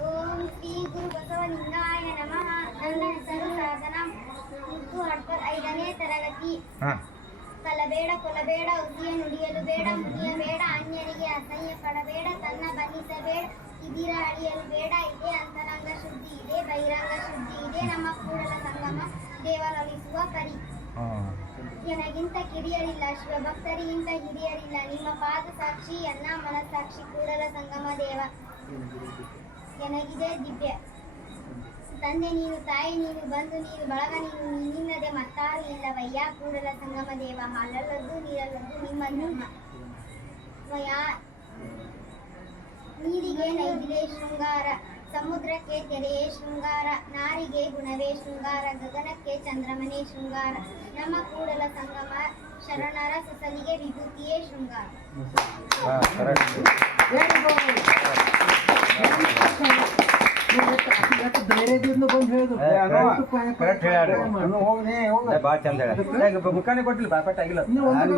ಓಂ ಶ್ರೀ ಗುರು ಬಸವಲಿಂಗಾಯ ನಮಃ. ನನ್ನ ಹೆಸರು ಸಾಧನಾ ಮುದ್ದು ಹಡ್ಕರ್ ಐದನೇ ತರಗತಿ. ಹಾಂ. ಕಲಬೇಡ ಕೊಲಬೇಡ ಉಸಿಯ ನುಡಿಯಲು ಬೇಡ ಮುಡಿಯ ಬೇಡ ಅನ್ಯರಿಗೆ ಅಸಹ್ಯ ಪಡಬೇಡ ತನ್ನ ಬಂಧಿಸಬೇಡ ಇದಿರ ಅಳಿಯಲು ಬೇಡ ಇದೆ ಅಂತರಂಗ ಶುದ್ಧಿ ಇದೆ ಬಹಿರಂಗ ಶುದ್ಧಿ ಇದೆ ನಮ್ಮ ಕೂಡಲ ಸಂಗಮ ದೇವರೊಲಿಸುವ ನನಗಿಂತ ಕಿರಿಯರಿಲ್ಲ, ಶಿವಭಕ್ತರಿಗಿಂತ ಹಿರಿಯರಿಲ್ಲ, ನಿಮ್ಮ ಪಾದ ಸಾಕ್ಷಿ, ಅನ್ನ ಮನಸ್ಸಾಕ್ಷಿ, ಕೂಡಲ ಸಂಗಮ ದೇವ. ನನಗಿದೆ ದಿವ್ಯ. ತಂದೆ ನೀನು, ತಾಯಿ ನೀನು ಬಂದು ನೀನು, ಬಳಗ ನೀನು ನಿನ್ನಿಲ್ಲದೆ ಮತ್ತಾರು ಇಲ್ಲವಯ್ಯ ಕೂಡಲ ಸಂಗಮ ದೇವ. ಹಾಲಲ್ಲದ್ದು, ನೀರಲ್ಲದ್ದು, ನಿಮ್ಮ ನಿಮ್ಮ ನೀರಿಗೆ ನೈದಿಲೆ ಶೃಂಗಾರ. ಸಮುದ್ರಕ್ಕೆ ತೆರೆಯೇ ಶೃಂಗಾರ ನಾರಿಗೆ ಗುಣವೇ ಶೃಂಗಾರ ಗಗನಕ್ಕೆ ಚಂದ್ರಮನೆ ಶೃಂಗಾರ. ನಮ್ಮ ಕೂಡಲ ಸಂಗಮ ಶರಣರ ಸಸಲಿಗೆ ವಿಭೂತಿಯೇ ಶೃಂಗಾರ. ಚಂದ ಮುಖಾನೆ ಕೊಟ್ಟಿಲ್ಲ ಬಾಪಟ್ ಆಗಿಲ್ಲ. ಇನ್ನು ಒಂದು